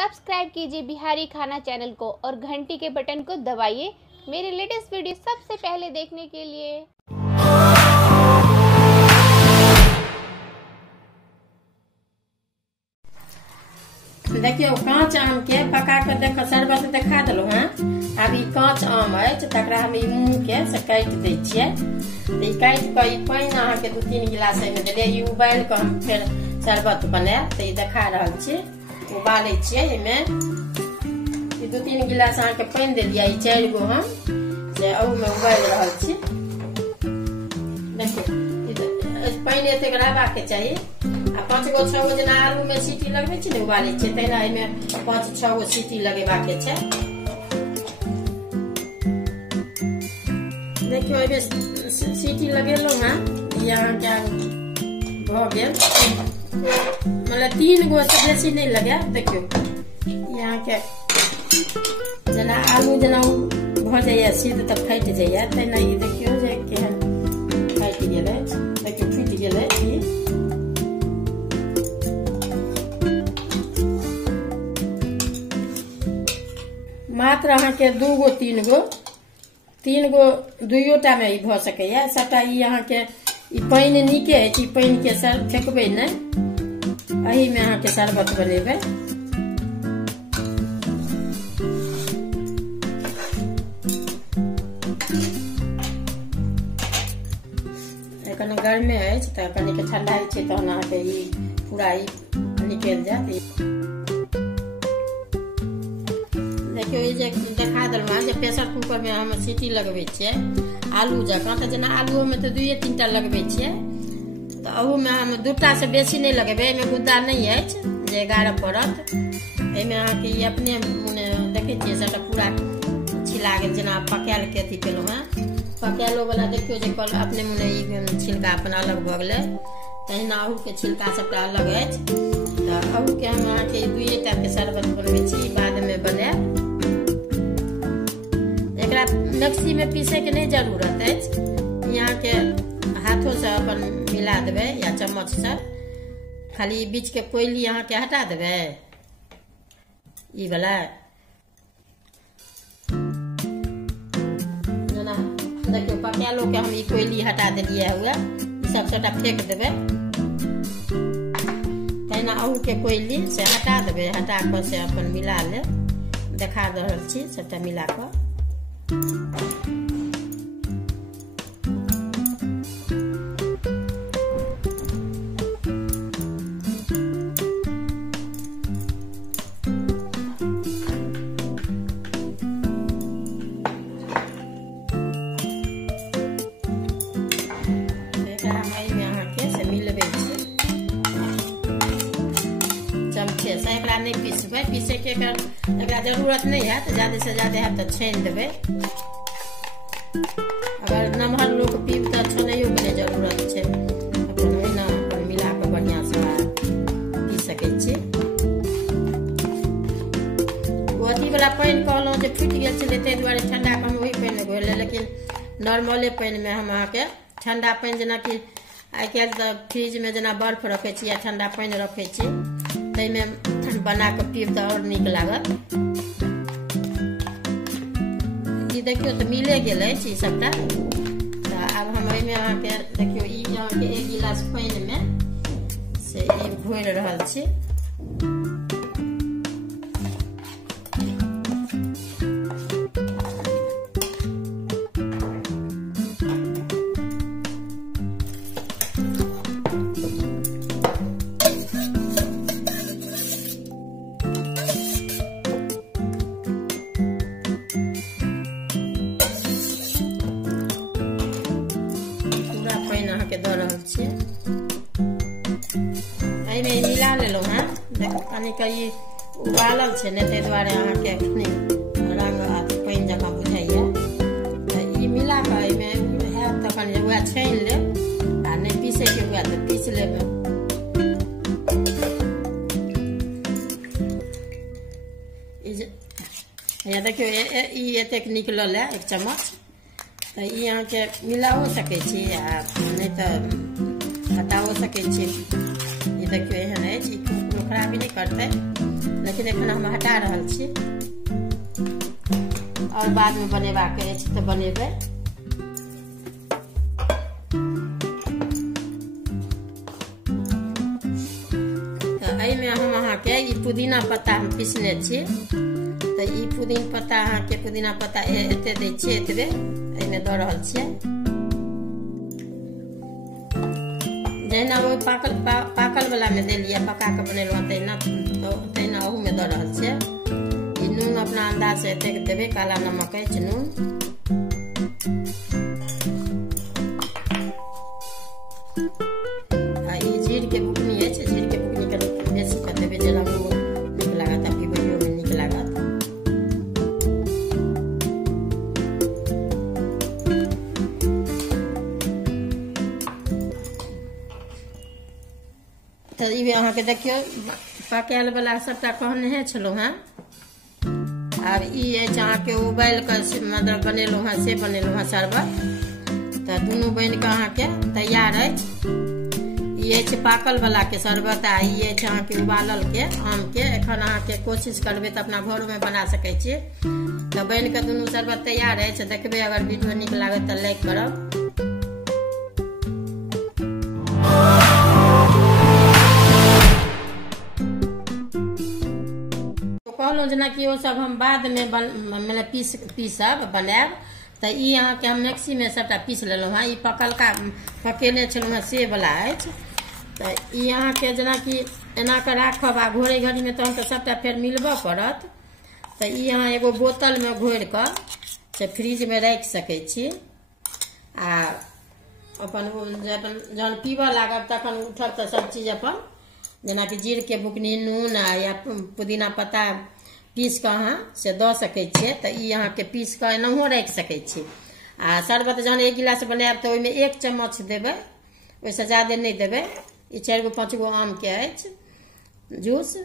Subscribe कीजिए बिहारी खाना channel को और घंटी के बटन को दबाइए मेरे लेटेस्ट वीडियो सबसे पहले देखने के लिए। देखियो कांच आम के पका के देख शरबत देखा देलो हैं। अब ई कांच आम है तकरा हम मुंह के से काट दै छियै। तो ई काट के ई पानी अहाँ के 2-3 गिलास में देले ई उबाल के हम फिर शरबत बनाए। तो ई देखा रहल छी उबाले छियै। एमे ई 2-3 गिलास अहाँ के पानी देलियै। ई 4 गो हम से अहू में उबाल रहल छी। देखियो पानी एते रहबाक के चाहिए। 5 गो 6 गो जना आलू में सीटी लगबे छी ने उबाले छी तहिना एमे 5-6 गो सीटी लगेबाक के छै। देखियो एमे सीटी लगेलो हैं। यहाँ क्या भ गेल मतलब 3 गो से बेसी नहीं लगे। देखियो यहाँ के जना आलू जना भ जाइए सीध तक फट जाइए तहिना ई देखियो जे केहन फट गेलै। देखियो फुट गेलै ई मात्र अहाँ के 2 गो 3 गो 2टा में भ सकैया। सबटा ई अहाँ के ई पानी नीके है। ई पानी के सर फेंकबे नै एही में अहाँ के शरबत बनेबे। कनी गर्मे है त कनी के ठंडा है तहन अहाँ के ई पूरा ई निकल जात। देखियो ये देखा देलहुँ जे प्रेशर कुकर में हम सीटी लगबे छियै आलू जकाँ। तो जना आलू में तो 2-3टा लगबे छियै। तो अहू में हम 2टा से बेसी नहीं लगेबे। एमे गुद्दा नहीं है जे 11 पड़त। एमे अहाँ के अपने देखे छियै सबटा पूरा छिला गेल। जना पकायल के अथी केलहुँ हैं पकायलो वाला देखियो जे कल अपने मुने ई छिलका अपन अलग भ गेलै। तहिना अहू के छिलका सबटा अलग है। तो अहू के हम अहाँ के 2टा के शरबत बनबे छी बाद में बनाए। एकरा मिक्सी में पीसे के नहीं जरूरत है। यहाँ के हाथों से अपन मिला देवे या चम्मच से खाली बीच के कोयली यहाँ के हटा देवे ई वाला। जना देखियो पकायलो के हम ई कोयली हटा दिलिए हुआ ई सब सबटा फेंक देवे। तहिना अहू के कोयली से हटा देवे। हटा कर से अपन मिला ले देखा रहल छी सबटा मिला कर। चमचे से एकरा नहीं पीसबे। पीसे के एकरा जरूरत नहीं है तो ज्यादा से ज्यादा है तो छान देवे। अगर नमहर लोग पीब तो छानियो के जरूरत है। अपन ओहिना अपन मिला के बढ़िया से पी सके छी। अथी वाला पानी कहलहुँ जे फुटि गेल छलै ताहि दुआरे ठंडा के हम वही पानी घोरले। लेकिन नॉर्मले पानी में हम अहाँ के ठंडा पानी जेना कि आइ काल्हि तो फ्रिज में जना बर्फ रखे छी या ठंडा पानी रखे छी तैमे बना के पीब तो और नीक लागत। ई देखियो तो मिले गेल अछि सबटा। तो अब हम एहिमे अहाँ के देखियो ई अहाँ के 1 गिलास पानी में से ई घोर रहल छी। के दे रहल छी एहिमे मिला लेलहुँ हैं। देखो पानी के ई उबालल छै ने ताहि दुआरे अहाँ के एखने रंग पानी जकाँ बुझाइए। तो ई मिला के एहिमे हैत तखन जे वएह छानि लेब आ नहीं पीसे के हुआ तो पीस लेब। या देखियो ई एतेक निकलल है 1 चम्मच। तो ई अहाँ के मिलाओ सके छी आ नहीं तो हटाओ सके छी। ये देखियो एहन है जी खराबी नहीं करते। लेकिन एखन हम हटा रहल छी और बाद में बनेबाक अछि तऽ बनेबै। तऽ एहिमे हम अहाँके ई पुदीना पत्ता हम पीसने छी, तऽ ई पुदीना पत्ता एते दै छियै, एतबे एहिमे दऽ रहल छियै। जहिना वो पाकल वाला में देलिए, पका के बनेलहुँ तहिना अहू में दऽ रहल छियै। ई नून अपना अंदाज से एतेक देबै, काला नमक अछि, नून आ ई जीर के बुकनी अछि, जीर के बुकनी के बेसी कऽ देबै, जे रंगो नीक लागत आ पिबैयो में नीक लागत। तऽ ई अहाँके देखियौ पकायल वाला सबटा कहने छलहुँ हेँ। आब ई अछि अहाँके उबालि कऽ मतलब बनेलहुँ हेँ, से बनेलहुँ हेँ शरबत। तऽ दुनू बनि कऽ अहाँके तैयार अछि। ई अछि पाकल वाला के शरबत आ ई अछि अहाँके उबालल के आम के। एखन अहाँके कोशिश करबै तऽ अपना घरों में बना सकै छी। तऽ बनि कऽ दुनू शरबत तैयार अछि। देखबै अगर वीडियो नीक लागत तऽ लाइक करब। कहलहुँ जेनाकि ओ सब हम बाद में मैंने पीसब बनायब। तऽ ई अहाँके हम मिक्सी में सबटा पीस लेलहुँ हेँ। ई पकेने छलहुँ हेँ से वाला अछि। तऽ ई अहाँके जेनाकि एना कऽ राखब आ घोड़े घड़ी में तहन तऽ सबटा फेर मिलबऽ पड़त। तऽ ई अहाँ एगो बोतल में घोरि कऽ से फ्रिज में राखि सकै छी। आ अपन जहन पीबऽ लागब तखन उठब तऽ सब चीज अपन जेनाकि जीर के बुकनी, नून या पुदीना पत्ता पीस कऽ अहाँ से दऽ सकै छियै। तऽ ई अहाँके पीस कऽ एनाहो राखि सकै छी। आ शरबत जहन 1 गिलास बनायब तऽ ओहिमे 1 चम्मच देबै, ओहिसँ ज्यादे नहि देबै। ई 4-5 गो आम के अछि जूस।